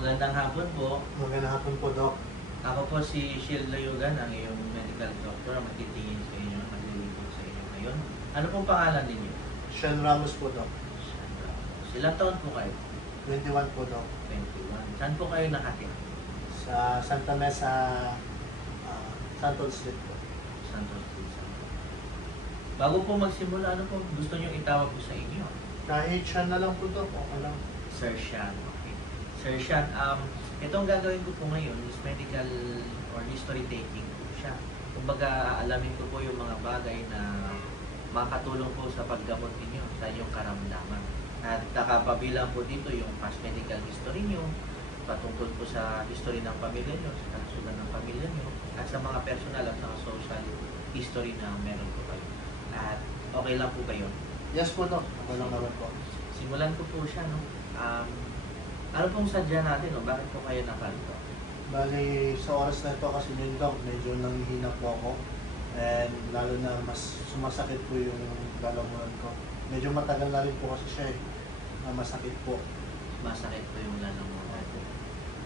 Magandang hapon po. Magandang hapon po, Doc. Ako po si Shield Layugan, ang iyong medical doctor. Magtitingin sa inyo, maglilingkod sa inyo ngayon. Ano pong pangalan ninyo? Sean Ramos po, Doc. Ilang taon po kayo? 21 po, Doc. 21. Saan po kayo nakatira? Sa Santa Mesa, Santos Street po. Santos Pizza. Bago po magsimula, ano po gusto nyo itawag po sa inyo? Kahit Sean na lang po, Doc. Okay lang. Sir Sean. Okay. Sir Sean, itong gagawin ko po ngayon is medical or history taking po siya. Kumbaga, alamin ko po yung mga bagay na makatulong po sa paggamot ninyo sa inyong karamdaman. At nakapabilang po dito yung past medical history nyo, patungkol po sa history ng pamilya nyo, sa kalusugan ng pamilya nyo, at sa mga personal at mga social history na meron po kayo. At okay lang po kayo? Yes po, Doc. Okay lang naman po. Simulan ko po siya, no? Ano pong sadya natin, no? Bakit po kayo nakalito? Bali, sa oras na ito kasi yun, Doc, medyo nanghihina po ako. And lalo na mas sumasakit po yung lalamunan ko. Medyo matagal na rin po kasi siya na masakit po. Masakit po yung lalamunan.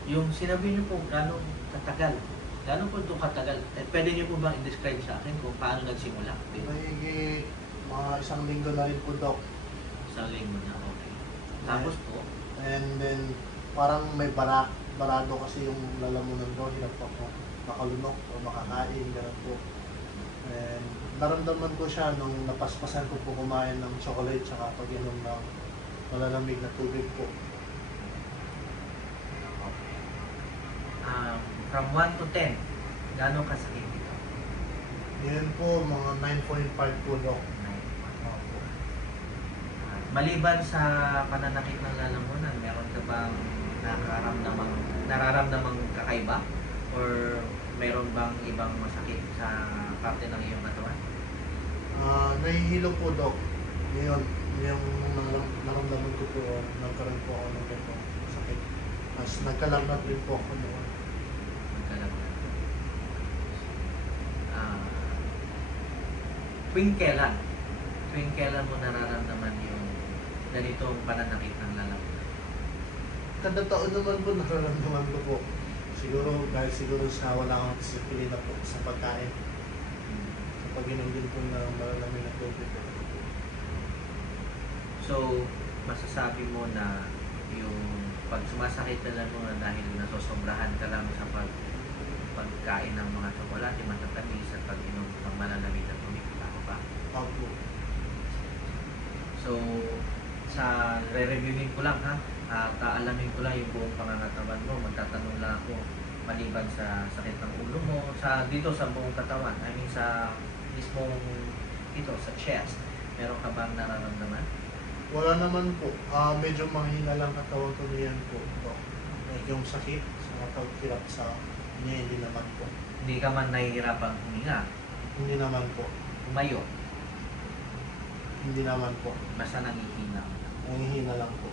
Yung sinabi niyo po, gano'ng katagal? Gano'n po ito katagal? At pwede niyo po bang i-describe sa akin kung paano nagsimula? Mahigit mga isang linggo na rin po, Doc. Sa linggo na, okay. Tapos po, And then, parang may barado kasi yung lalamunan ko. Hirap ako makalunok o makakain, gano'n po. And naramdaman ko siya nung napaspasan ko po kumain ng chocolate tsaka pag-inom ng malalamig na tubig po. from 1 to 10, gano'ng kasakit ito? Yan po, mga 9.5 po, Doc. Opo. Maliban sa pananakit ng lalamunan, meron ka bang nararamdamang kakaiba? Or meron bang ibang masakit sa parte ng iyong katawan? Nahihilo po, Doc. Ngayon, yung naramdaman ko po, nagkaroon po ako ng ganito sakit. Mas nagkalagnat rin po ako noon. Magkalagnat. Tuwing kailan mo nararamdaman yung ganitong pananakit ng lalamunan? Kada taon naman po nararamdaman ko po. Siguro, dahil siguro sa wala akong disiplina po sa pagkain. Sa pag-inom din po ng malalamig na tubig. So, masasabi mo na yung pag sumasakit na lang mo na dahil nasosobrahan ka lang sa pagkain ng mga tsokolate, matatamis at pag-inom ng malalamig na tubig, tama ba? Opo. So, sa re-reviewin ko lang ha, at aalamin ko lang yung buong pangangatawan mo, magtatanong lang ako maliban sa sakit ng ulo mo, dito sa buong katawan, I mean sa mismong ito, sa chest, meron ka bang nararamdaman? Wala naman po. Medyo mahina lang katawan ko niyan po, Doc. Yung sakit sa matagkirap sa niya, hindi naman po. Hindi ka man nahihirapang huminga, Hindi naman po. umayo, Hindi naman po. basta nangihina. Nanghihina lang po.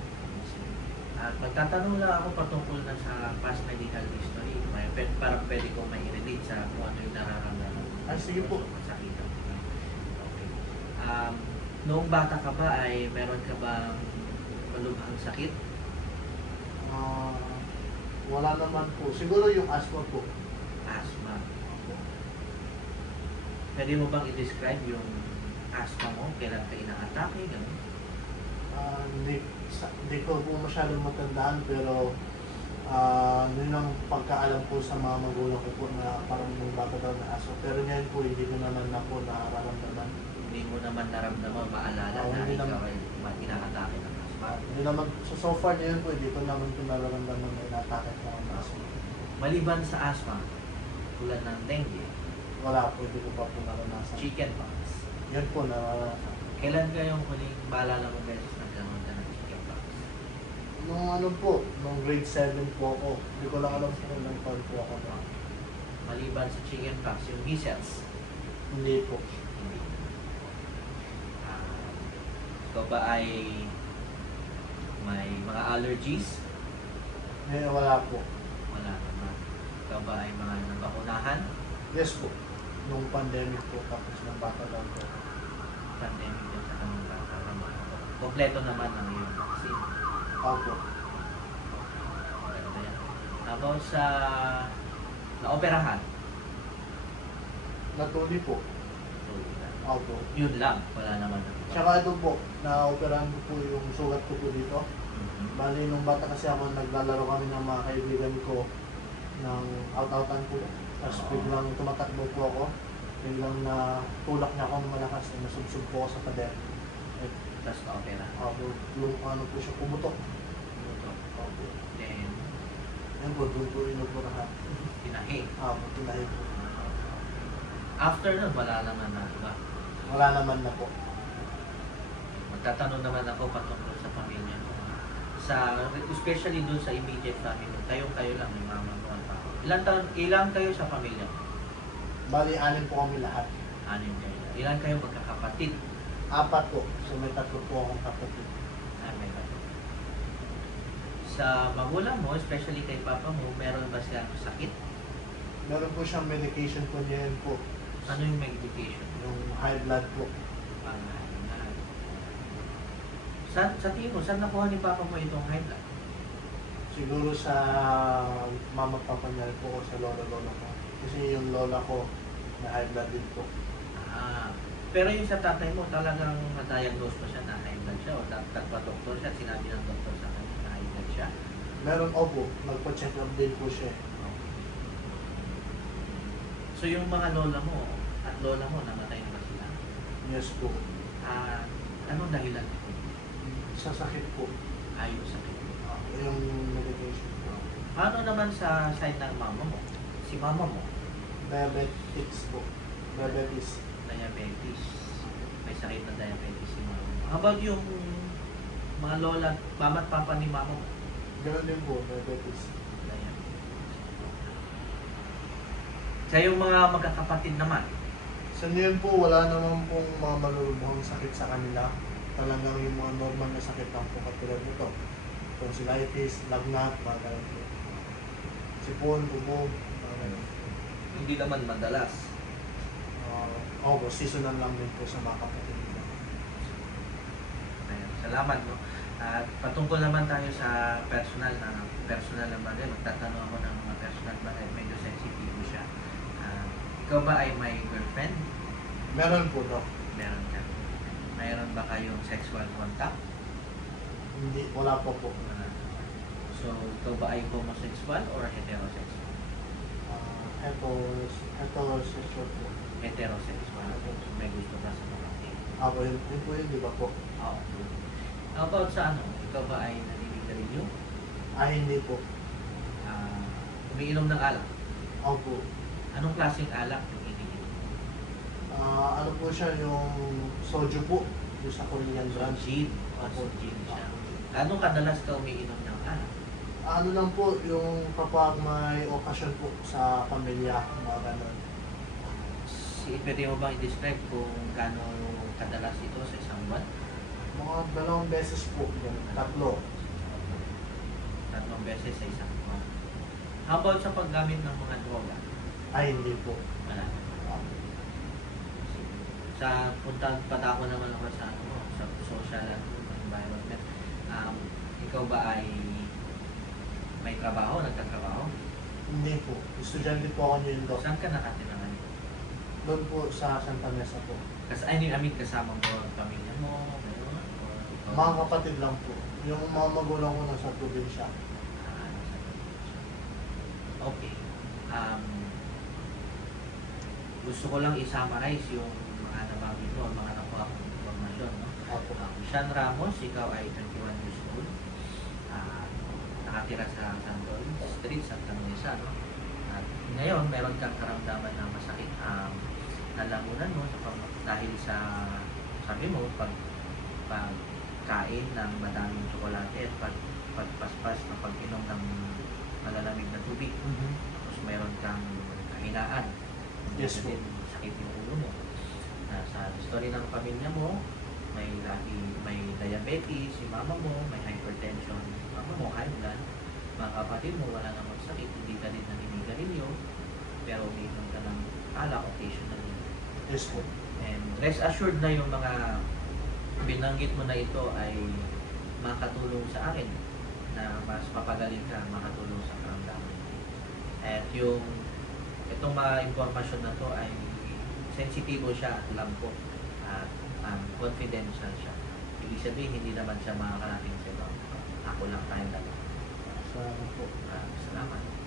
At magtatanong lang ako patungkol na sa past medical history. Parang pwede ko may relate sa kung ano yung nararamdaman. Sige po. Masakit ang okay. Noong bata ka ba ay meron ka bang malubhang sakit? Wala naman po. Siguro yung asthma po. Asthma. Pwede mo bang i-describe yung asthma mo? Kailan ka ina-atake? Ganun? Hindi ko po masyadong matandaan pero yun ang pagkaalam ko sa mga magulang ko po na parang nung bata daw na asthma. Pero ngayon po hindi ko naman na po nararamdaman. Hindi mo naman naramdaman, maalala Oo, na hindi ikaw naman. ay ina-atake ng asthma. Hindi naman, so far ngayon po hindi ko naman po nararamdaman na inatakit na ang asthma. Maliban sa asthma, tulad ng dengue, Wala po, hindi ko pa po naranasan. chickenpox. Yan po naranasan. Kailan ka yung huling maalala mo beses nagkaroon ka ng chickenpox? Nung ano po, nung grade 7 po ako, hindi ko lang alam kung ilang taon po ako na. Maliban sa chickenpox, yung measles. Hindi po. Hindi. Ikaw ba ay may mga allergies? Wala po. Wala naman. Ikaw ba ay mga nabakunahan? Yes po. Nung pandemic po, tapos ng bata lang po. Pandemic din sa kanong bata naman. Kompleto naman ang iyong vaccine. Opo. Maganda yan. About sa naoperahan. Natuli po. So, Opo. yun lang. Wala naman. Tsaka ito po, na-operahan ko po yung sugat ko po dito. Mhm. Bali, nung bata kasi ako, naglalaro kami ng mga kaibigan ko ng out-outan po. Tapos Oo. biglang tumatakbo po ako. Biglang na tulak niya ako ng malakas. Nasubsob po ako sa pader. Tapos na-opera. Yung ano po siya, pumutok. Ito. Opo. Then, Yan po, doon po inoperahan. tinahi. Tinahin po. After nun, wala naman na, diba? Wala naman na po. Magtatanong naman ako patungkol sa pamilya mo. Especially dun sa immediate family. Kayo lang, may mama mo at papa. Ilan kayo sa pamilya mo? Bali, 6 po kami lahat. 6 kayo. Ilan kayo magkakapatid? 4 po. So may 3 po akong kapatid. May kapatid. Sa magulang mo, especially kay papa mo, meron ba silang sakit? Meron po siyang medication po niya yun po. Ano yung medication? Yung high blood po. Sa tingin mo, saan nakuha ni papa mo itong high blood? Siguro sa mama papa niya po o sa lola ko. Kasi yung lola ko na high blood din po. Pero yung sa tatay mo, talagang na-diagnose pa siya na high blood siya o nagpa-doktor siya at sinabi ng doktor sa kanya na high blood siya? Meron opo, nagpa-check up din po siya. So yung mga lola mo at lola mo, namatay na ba sila? Yes po. Anong dahilan? Sa sakit po. Ayos sakit. Yung medication po. Paano naman sa side ng mama mo? Si mama mo, Diabetes po. Diabetes. diabetes. May sakit na diabetes si mama mo. How about yung mga lola, mama at papa ni mama mo? Ganun din po, diabetes. Diabetes. Sa yung mga magkakapatid naman, Sa ngayon po, wala naman pong mga malulubhang sakit sa kanila. Talagang yung mga normal na sakit lang po katulad nito. Tonsillitis, lagnat, mga ganun po. Sipon, ubo, mga ganun po. hindi naman madalas. Seasonal lang din po sa mga kapatid nila. Ayan, salamat, no? At patungkol naman tayo sa personal na bagay. Magtatanong ako ng mga personal bagay. Medyo sensitive siya. Ikaw ba ay may girlfriend? Meron po, Doc. Meron ka. Mayroon ba kayong sexual contact? Hindi, wala po po. So, ikaw ba ay homosexual or heterosexual? Heterosexual po. Heterosexual. So, may gusto ka sa babae. Yun po yun, di ba po? Oo. How about sa ano? Ikaw ba ay naninigarilyo? Hindi po. Umiinom ng alak? Opo. Anong klaseng alak yung iniinom? Ano po siya, yung soju po. Yung sa Korean brand. Gin. Opo. Gin siya. Anong kadalas ka umiinom ng alak? Ano lang po, yung kapag may okasyon po sa pamilya, mga ganun. Pwede mo bang i-describe kung gano'ng kadalas ito sa isang buwan? Mga 2 beses po, ganun. 3. Tatlong beses sa isang buwan. How about sa paggamit ng mga droga? Hindi po. Wala. Sa patako naman ako sa sa social environment. Ikaw ba ay may trabaho, nagtatrabaho? Hindi po. Estudyante po ako niyon, Doc. Saan ka nakatira ngayon? Doon po sa Santa Mesa po. I mean, kasama mo ang pamilya mo, gano'n? Or ikaw- Mga kapatid lang po. Yung mga magulang ko nasa probinsya. Okay. Gusto ko lang i-summarize yung mga nababi mo, mga nakuha kong informasyon. No? Opo. Sean Ramos, ikaw ay 21 years old. Nakatira sa Santol Street, Santa Mesa. No? At ngayon, meron kang karamdaman na masakit ang lalamunan mo dahil sa, sabi mo, pagkain ng madaming tsokolate at pagpaspas na pag-inom ng malalamig na tubig. Tapos meron kang kahinaan. Yes po. Sakit yung ulo mo. Sa story ng pamilya mo, may diabetes, si mama mo, may hypertension, mama mo, high blood, mga kapatid mo, wala namang sakit, hindi ka rin naninigarilyo, pero umiinom ka ng alak occasionally. Yes po. And rest assured na yung mga binanggit mo na ito ay makatulong sa akin na mas papagaling ka, makatulong sa karamdaman mo. At yung itong mga impormasyon na to ay sensitibo siya at lampo at confidential siya. Ibig sabihin, hindi naman siya makakarating sa iba. Ako lang tayong dalawa. Salamat po. Salamat.